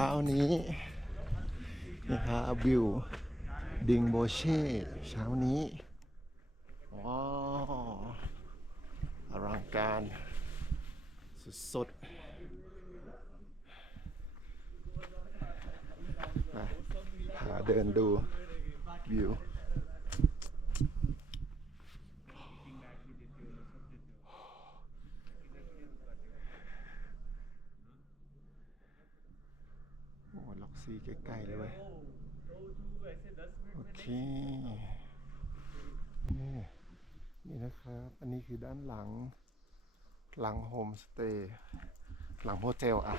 ช้านี้นี่ฮะวิวดิงโบเช่เช้านี้ว้าวอลังการสุดๆมาพาเดินดูวิว โอ้ล็อกซี่ใกล้ๆเลยเว้ยโอเค นี่นี่นะครับ อันนี้คือด้านหลัง หลังโฮมสเตย์หลังโฮเทลอะ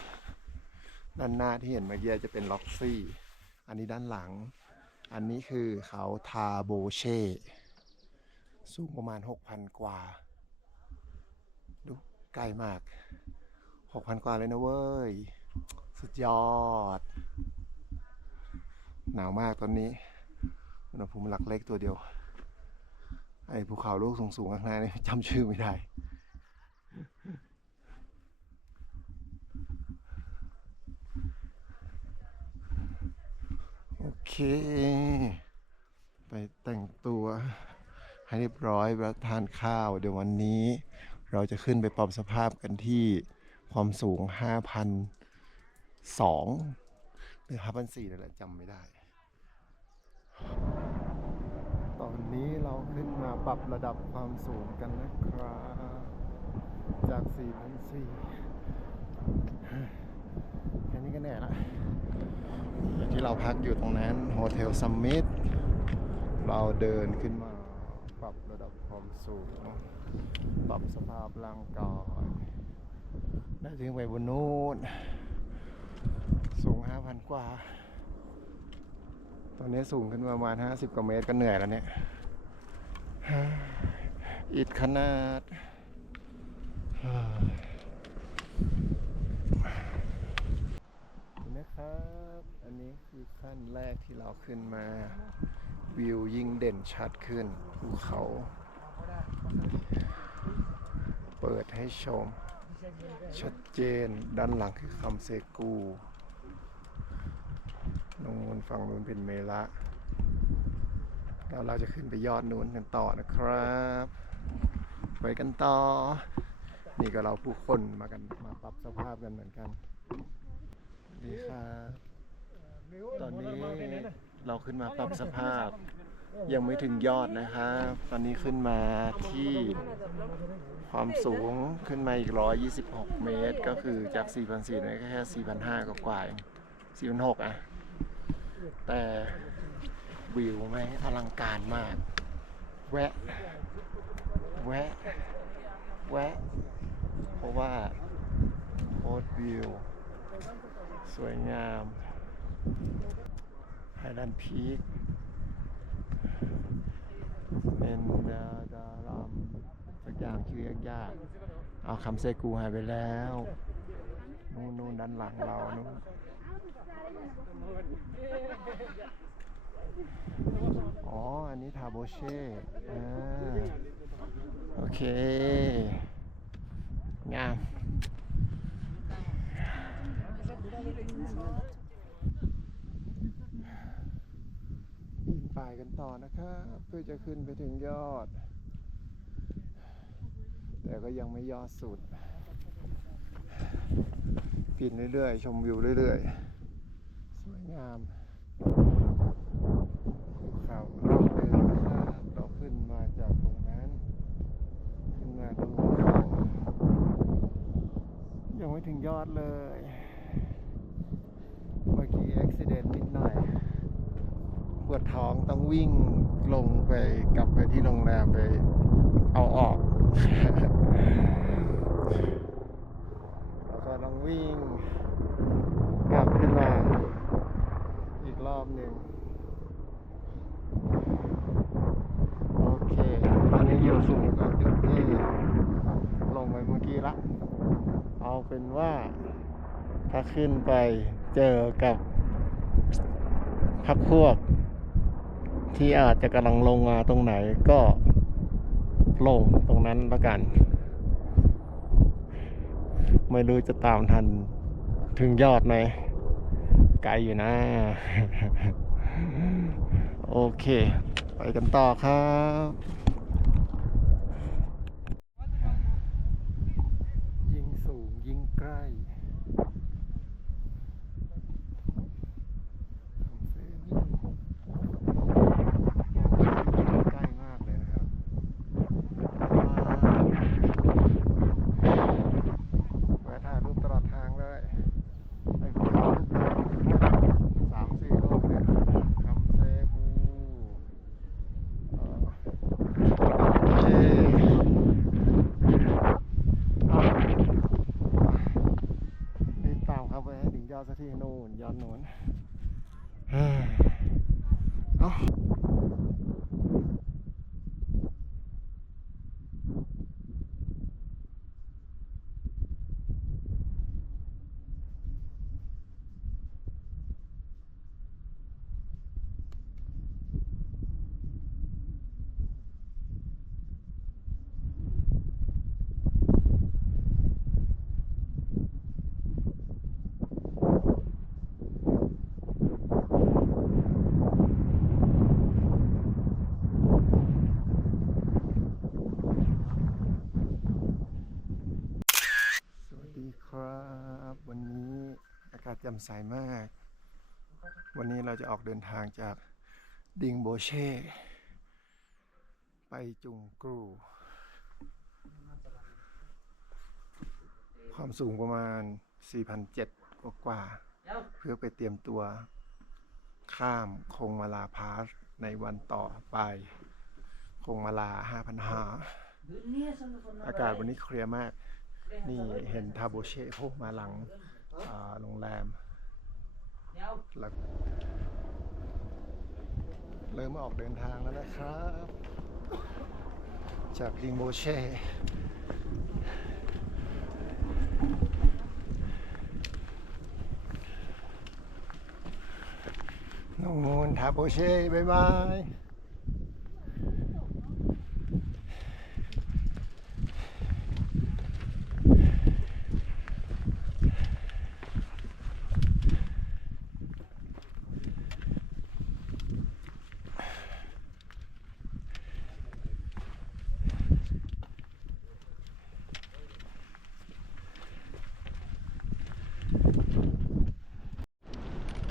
ด้านหน้าที่เห็นเมื่อกี้จะเป็นล็อกซี่ อันนี้ด้านหลัง อันนี้คือเขาทาโบเช่ สูงประมาณ 6,000 กว่า ดูใกล้มาก 6,000 กว่าเลยนะเว้ย สุดยอด หนาวมากตอนนี้อุณหภูมิหลักเล็กตัวเดียว ไอ้ภูเขาลูกสูงๆข้างหน้านี่จำชื่อไม่ได้โอเค ไปแต่งตัวให้เรียบร้อยแล้วทานข้าว เดี๋ยววันนี้ เราจะขึ้นไปปรับสภาพกันที่ความสูง 5,002หรือ5,004นั่นแหละจำไม่ได้ ตอนนี้เราขึ้นมาปรับระดับความสูงกันนะครับ จาก4,004แค่นี้ก็แน่ละที่เราพักอยู่ตรงนั้นโฮเทลซัมมิตเราเดินขึ้นมาปรับระดับความสูง ปรับสภาพร่างกายได้ถึงไปบนนู้นสูง 5,000 กว่า ตอนนี้สูงขึ้นมาประมาณ 50กว่าเมตรก็เหนื่อยแล้วเนี่ยอิดขนาดนะครับ อันนี้คือขั้นแรกที่เราขึ้นมา วิวยิ่งเด่นชัดขึ้นภูเขา เปิดให้ชม ชัดเจนด้านหลังคือคำเซกู นูนฝั่งนู้นเป็นเมละแล้วเราจะขึ้นไปยอดนู้นกันต่อนะครับ ไปกันต่อ นี่ก็เราผู้คนมากันมาปรับสภาพกันเหมือนกันนี่ครับตอนนี้เราขึ้นมาปรับสภาพ ยังไม่ถึงยอดนะครับ ตอนนี้ขึ้นมาที่ความสูงขึ้นมาอีก 126 เมตร ก็คือจาก 4,400นี่ก็แค่ 4,500 กว่าๆเอง4,600อะ แต่วิวไหมอลังการมาก แวะ แวะ แวะ เพราะว่าโคตรวิว สวยงามไฮแลนด์พีคเป็นดาดารามสักอย่างชื่อยากๆเอาคำเซกูหายไปแล้ว นู่นนู่นด้านหลังเรานู่น อ๋อ อันนี้ทาโบเช่อ่าโอเค งาม ปีนป่ายกันต่อนะครับ เพื่อจะขึ้นไปถึงยอด แต่ก็ยังไม่ยอดสุดปีนเรื่อยๆ ชมวิวเรื่อยๆ สวยงามภูเขารอบเดิมนะเราขึ้นมาจากตรงนั้น ขึ้นมาตรงเขายังไม่ถึงยอดเลย เมื่อกี้อุบิเหตุนิดหน่อยปวดท้องต้องวิ่งลงไปกลับไปที่โรงแรมไปเอาออก แล้วก็ต้องวิ่งกลับขึ้นมา หนึ่งโอเค ตอนนี้อยู่สูงกว่าจุดที่ลงไปเมื่อกี้ละ เอาเป็นว่าถ้าขึ้นไปเจอกับพักพวก ที่อาจจะกำลังลงมาตรงไหนก็ลงตรงนั้นแล้วกัน ไม่รู้จะตามทันถึงยอดไหม ไกลอยู่นะ โอเค ไปกันต่อครับ ยิ่งสูงยิ่งใกล้ทำเฟรมอยู่โอ้ใกล้มากเลยนะครับว้าวแวะถ่ายรูปตลอดทางเลยไอ้พวกเราสามสี่รูปเนี่ยคำเซบูเอ่อโอเค รีบตามครับไปให้ถึงยอดสักที นู่นยอดโน้นเฮ้ยเอ้าสวัสดีครับ วันนี้อากาศแจ่มใสมาก วันนี้เราจะออกเดินทางจากดิงโบเช่ ไปจุงกรู ความสูงประมาณ 4,700 กว่ากว่าๆเพื่อไปเตรียมตัวข้ามคงมาลาพาสในวันต่อไป คงมาลา 5,500 อากาศวันนี้เคลียร์มาก นี่เห็นทาโบเช่โผล่มาหลังอ่า โรงแรมแล้วเริ่มออกเดินทางแล้วนะครับ จากดิงโบเช่นู่นทาโบเช่บายบาย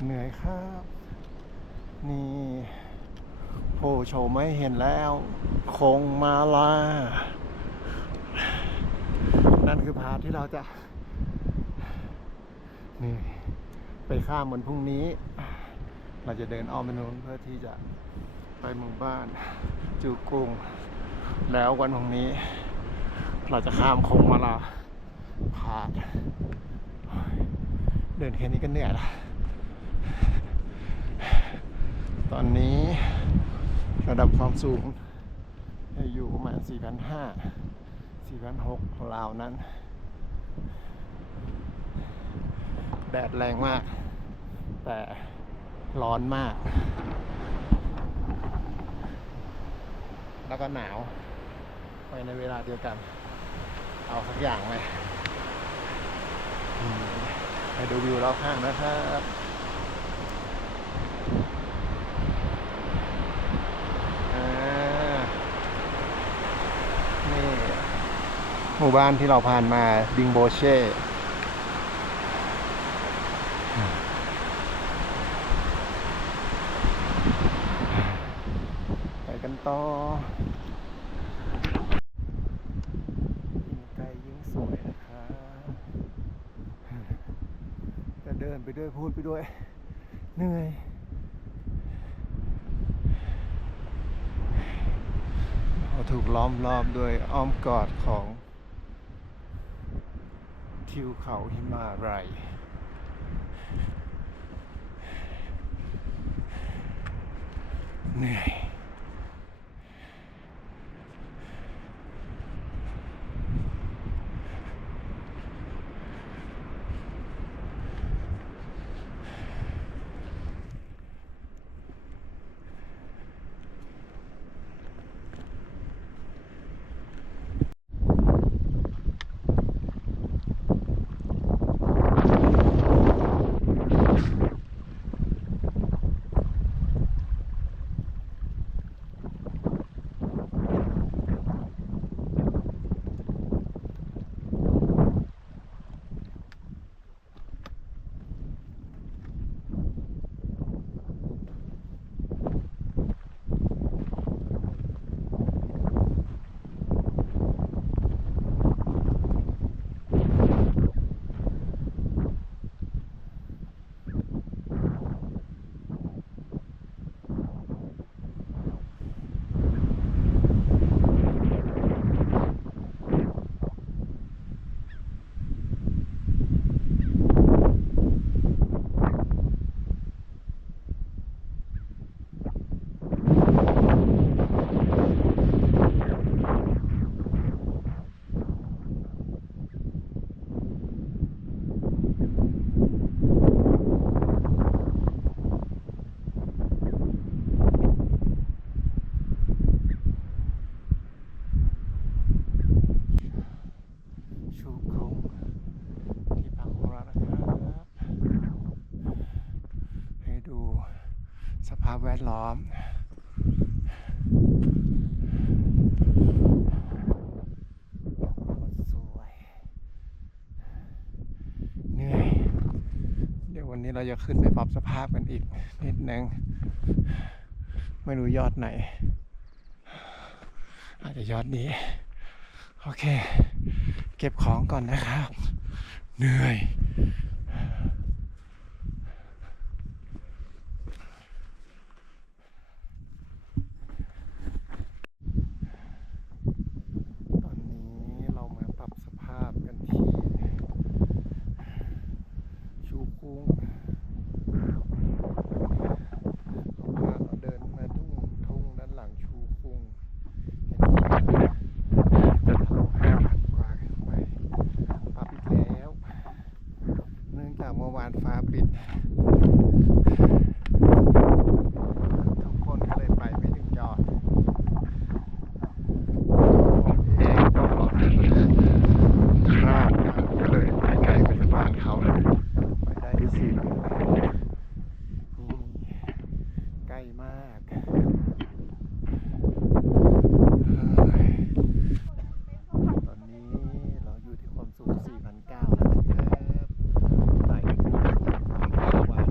เหนื่อยครับ นี่โผล่โชว์ไม่เห็นแล้วคงมาลา นั่นคือพาที่เราจะ นี่ ไปข้ามวันพรุ่งนี้ เราจะเดินอ้อมไปนู้นเพื่อที่จะไปหมู่บ้าน จูกรุง แล้ววันพรุ่งนี้ เราจะข้ามคงมาลาพาดเดินแค่นี้ก็เหนื่อยละตอนนี้ ระดับความสูงอยู่ประมาณ 4,500 4,600ราวนั้น แดดแรงมาก แต่ร้อนมาก แล้วก็หนาว ไปในเวลาเดียวกัน เอาสักอย่างไหมไปดูวิวรอบข้างนะครับ อ่านี่ หมู่บ้านที่เราผ่านมาดิงโบเช่ไปกันต่อยิ่งไกลยิ่งสวยนะครับจะเดินไปด้วยพูดไปด้วย เหนื่อยเราถูกล้อมรอบด้วยอ้อมกอดของ ทิวเขาหิมาลัยเหนื่อย น พแว ดล้อม สวย เหนื่อย เดี๋ยววันนี้เราจะขึ้นไปปรับสภาพกันอีกนิดนึง ไม่รู้ยอดไหน อาจจะยอดนี้ โอเค เก็บของก่อนนะครับ เหนื่อย ตอนนี้เรามาปรับสภาพกันที่ ชูคุ้งเพราะว่าเราเดินมาทุ่งทุ่งด้านหลังชูคุ้งเห็นไหมจะทะลุห้าพันกว่าขึ้นไปปรับอีกแล้ว เนื่องจากเมื่อวานฟ้าปิด ทุกคนก็เลยไปไม่ถึงยอด ผมเองก็ข้ามก็เลยไปไกลไปบ้านเขาไปได้ที่สี่โลนี่ใกล้ มากเฮ้ยตอนนี้เราอยู่ที่ความสูง 4,900 แล้วนะครับไต่ขึ้นมาจากวางรอบบ้าน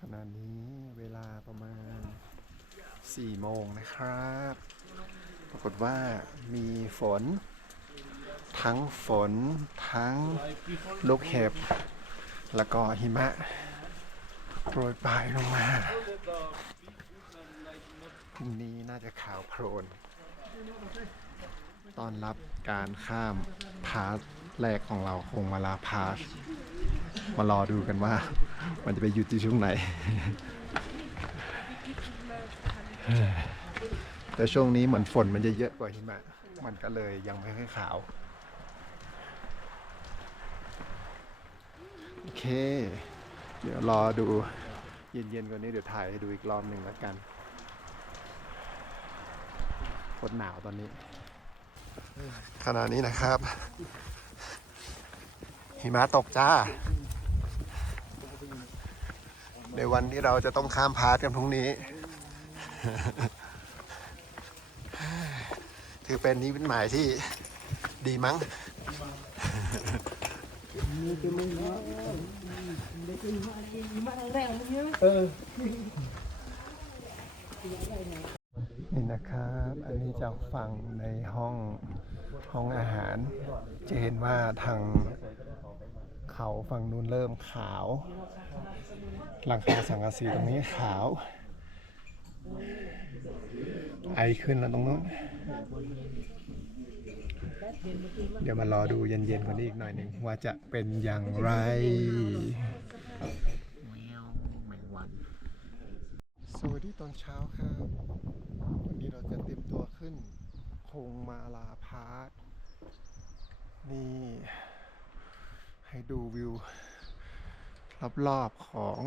ขณะนี้เวลาประมาณ 4 โมงนะครับ ปรากฏว่ามี ฝน ทั้งฝน ทั้งลูกเห็บ แล้วก็หิมะโปรยปลายลงมาพรุ่งนี้น่าจะขาวโพลนตอนรับการข้ามพาสแรกของเราคงมาลาพาสมารอดูกันว่า มันจะไปหยุดที่ช่วงไหน แต่ช่วงนี้เหมือนฝนมันจะเยอะกว่าหิมะ มันก็เลยยังไม่ค่อยขาว โอเค เดี๋ยวรอดูเย็นๆกว่านี้เดี๋ยวถ่ายให้ดูอีกรอบหนึ่งแล้วกันโคตรหนาวตอนนี้ ขณะนี้นะครับ หิมะตกจ้า ในวันที่เราจะต้องข้ามพาสกันพรุ่งนี้ ถือเป็นนิมิตหมายที่ดีมั้งนี่นะครับ อันนี้จากฝั่งในห้องห้องอาหาร จะเห็นว่าทางเขาฝั่งนู้นเริ่มขาว หลังคาสังกะสีตรงนี้ขาว ไอขึ้นแล้วตรงนู้น เดี๋ยวมารอดูเย็นๆกว่านี้อีกหน่อยหนึ่งว่าจะเป็นอย่างไรแมวแมงวันสวัสดีตอนเช้าครับวันนี้เราจะเตรียมตัวขึ้นคงมาลาพาร์ทนี่ ให้ดูวิวรอบๆของ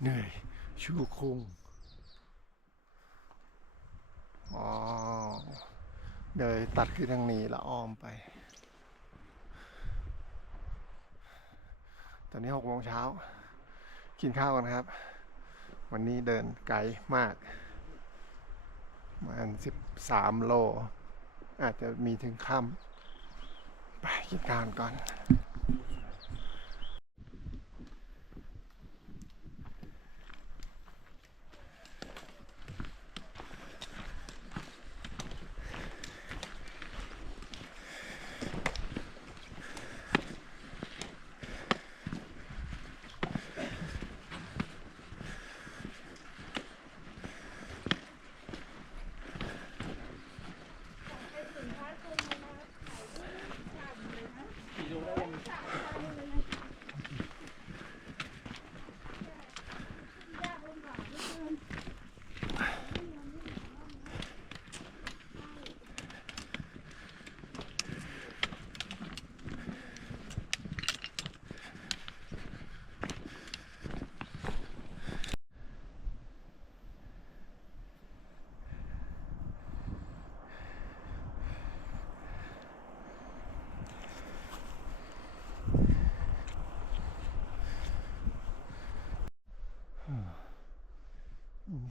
เหนื่อยชูคง อ๋อ เดี๋ยวตัดขึ้นทางนี้แล้วอ้อมไป ตอนนี้หกโมงเช้า กินข้าวกันครับ วันนี้เดินไกลมากประมาณสิบสามโล อาจจะมีถึงค่ำไปกินข้าวกันก่อน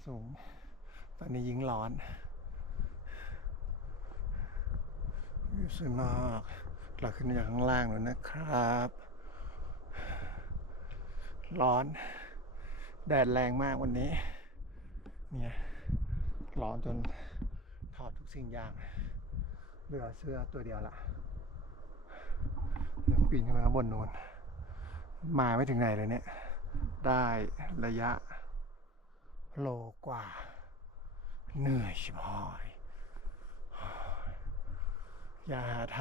สูง ตอนนี้ยิ่งร้อนวิวสวยมากเราขึ้นมาจากข้างล่างแล้วนะครับ ร้อน แดดแรงมากวันนี้ เนี่ย ร้อนจนถอดทุกสิ่งอย่าง เหลือเสื้อตัวเดียวละเดี๋ยวปีนขึ้นมาบนนู้นมาไม่ถึงไหนเลยเนี่ย ได้ระยะ โลกว่า เหนื่อยชิบหอย อย่าหาท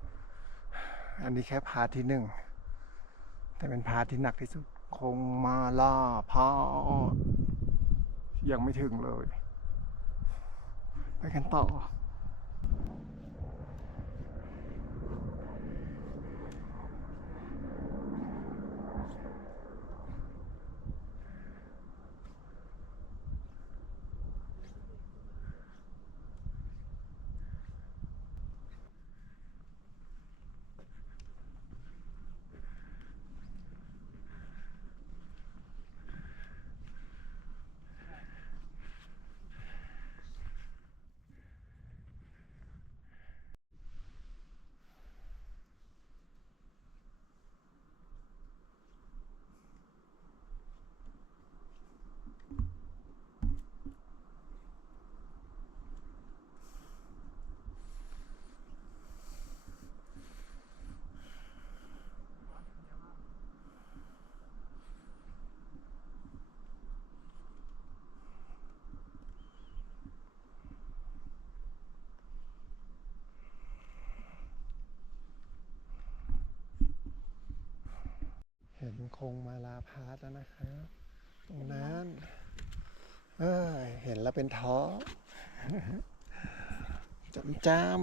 ำอันนี้แค่พาที่หนึ่ง แต่เป็นพาทที่หนักที่สุด คงมาล่าพ่อยังไม่ถึงเลย ไปกันต่อ เห็นคงมาลาพาร์ทแล้วนะครับตรงนั้นเออเห็นแล้วเป็นท้อจำจำม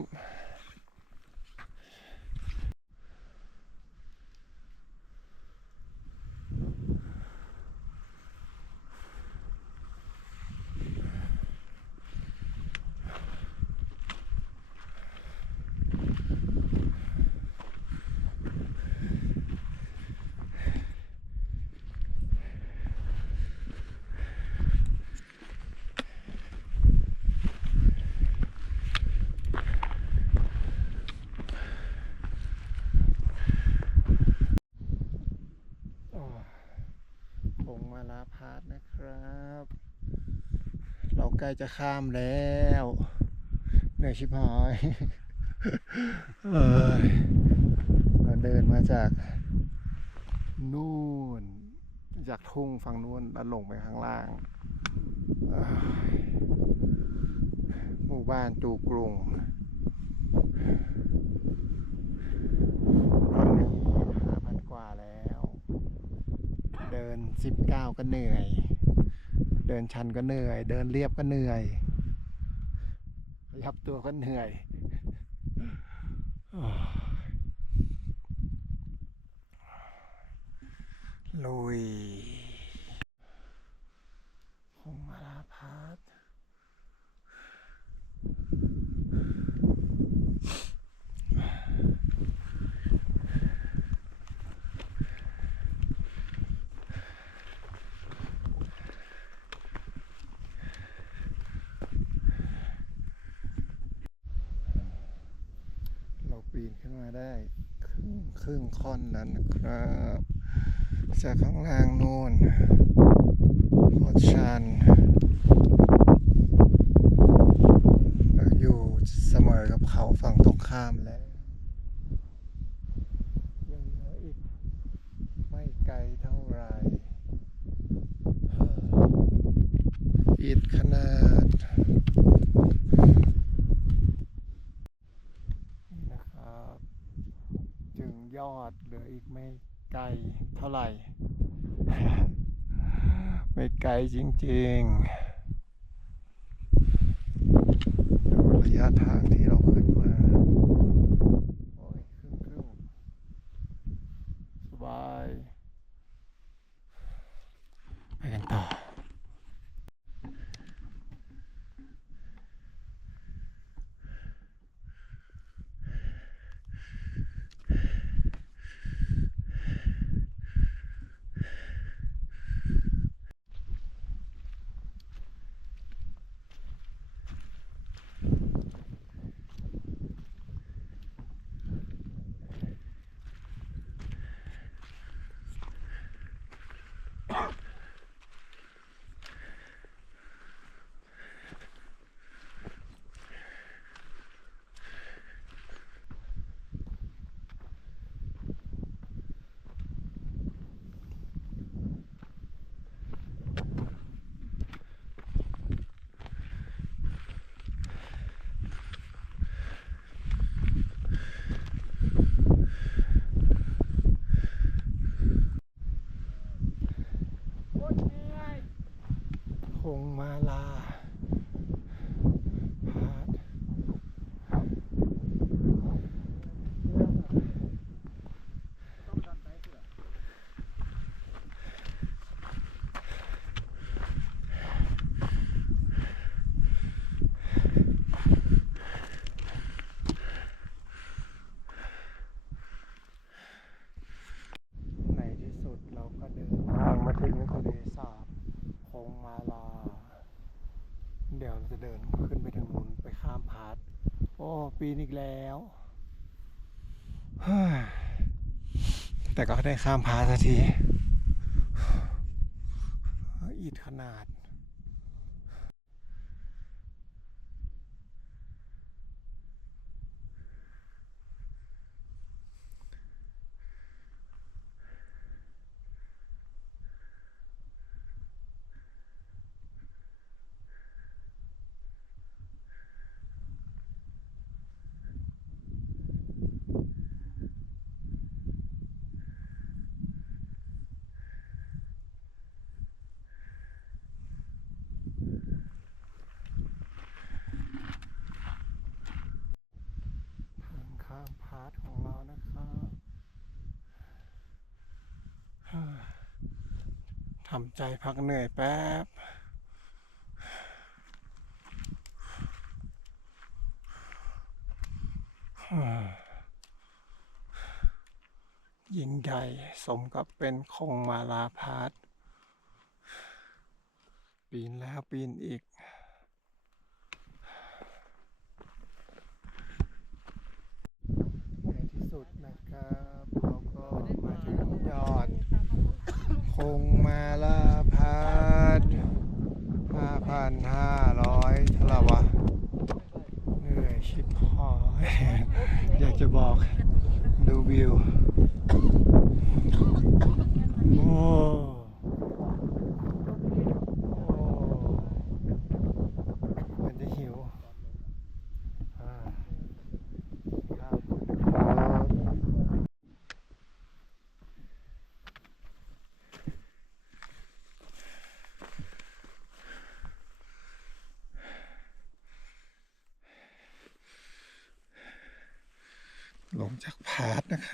โอ้คง มาลาพาร์ทนะครับ เราใกล้จะข้ามแล้วเหนื่อยชิบหายเอยเราเดินมาจาก นู่น จากทุ่งฝั่งนู้นแล้วลงไปข้างล่าง หมู่บ้านจูกรุง ตอนนี้ห้าพันกว่าแล้ว เดินสิบเก้าก็เหนื่อย เดินชันก็เหนื่อย เดินเรียบก็เหนื่อยขยับตัวก็เหนื่อยโอ้ยลุยคงมาลาพัดเราปีนขึ้นมาได้ค รึ่งครึ่งค่อนแล้วนะครับ จากข้างล่างนู่นโคตรชันเราอยู่เสมอกับเขาฝั่งตรงข้ามแล้วยังเหลืออีกไม่ไกลเท่าไหร่อ่ออิดขนาด นี่นะครับ จึงยอดเหลืออีกไม่ไกลเท่าไหร่ ไม่ไกลจริง ๆ ดูระยะทางที่เราขึ้นมา โอ้ยครึ่งครึ่งๆสบาย ไปกันต่อ ถ งมาลาพาดในที่สุดเราก็เดินทางมาถึงทะเลสาบคงมาลา เดี๋ยวเราจะเดินขึ้นไปทางนู้นไปข้ามพาดโอ้ ปีนอีกแล้ว แต่ก็ได้ข้ามพาสักทีอิดขนาด ทางข้ามพาร์ทของเรานะครับเฮ้ย ทำใจพักเหนื่อยแป๊บยยิ่งใหญ่สมกับเป็นคงมาลาพาร์ทปีนแล้วปีนอีก ในที่สุดนะครับ เราก็มาถึงยอด คงมาลาพัดห้าพันห้าร้อยเท่าไหร่วะเหนื่อยชิบหอยอยากจะบอกดูวิว โอ้ โอ้เหมันจะหิวอ่า ครับลงจาก ผ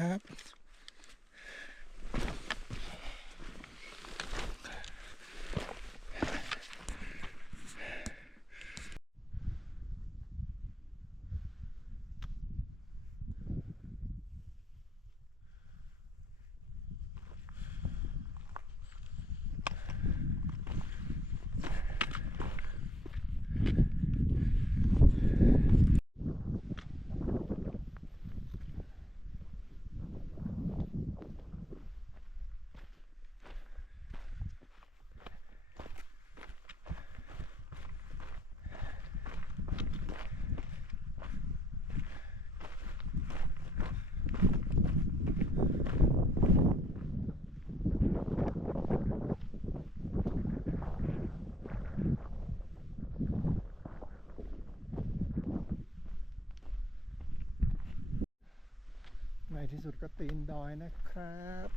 สุดก็ตีนดอยนะครับ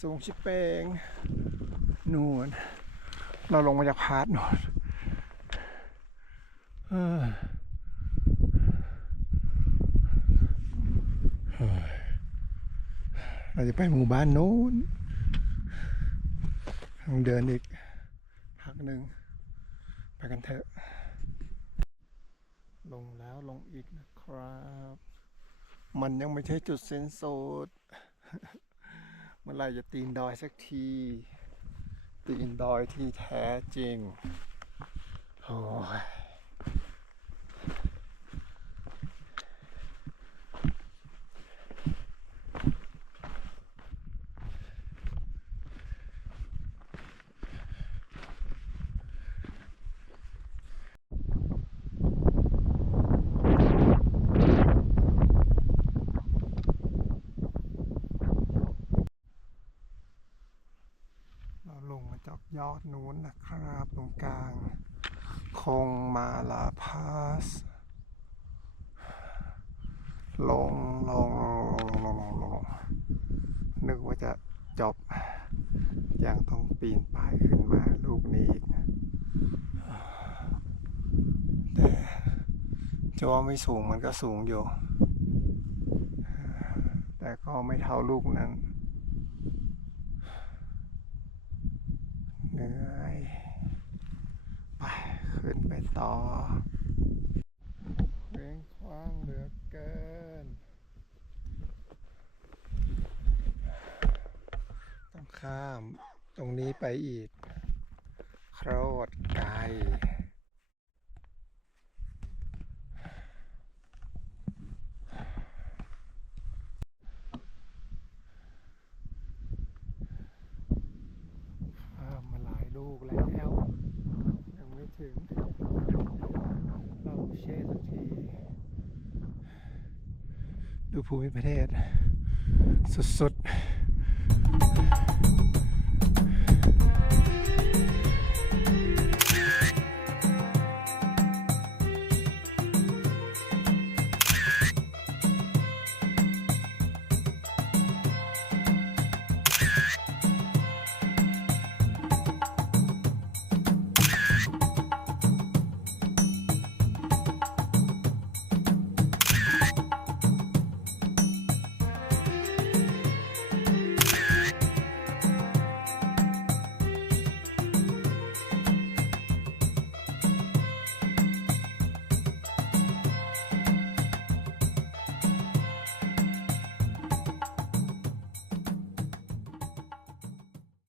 สูงชิบเปงนูนเราลงมาจากพาร์ทนูนเราจะไปหมู่บ้านโน้นต้องเดินอีกพักหนึ่งไปกันเถอะ ลงแล้วลงอีกนะครับ มันยังไม่ใช่จุดสิ้นสุดเมื่อไหรจะตีนดอยสักที ตีนดอยที่แท้จริง โอ้ย ยอดนู้นนะครับตรงกลาง คงมาลาพาส ลงลงลงลงลงลงนึกว่าจะจบยังต้องปีนป่ายขึ้นมาลูกนี้อีกแต่จะว่าไม่สูงมันก็สูงอยู่ แต่ก็ไม่เท่าลูกนั้น ต่อเร่งคว้างเหลือเกิน ต้องข้ามตรงนี้ไปอีก โคตรไกล ข้ามมาหลายลูกแล้ว ยังไม่ถึง เราเช่สักทีือภูมิประเทศ สุดๆ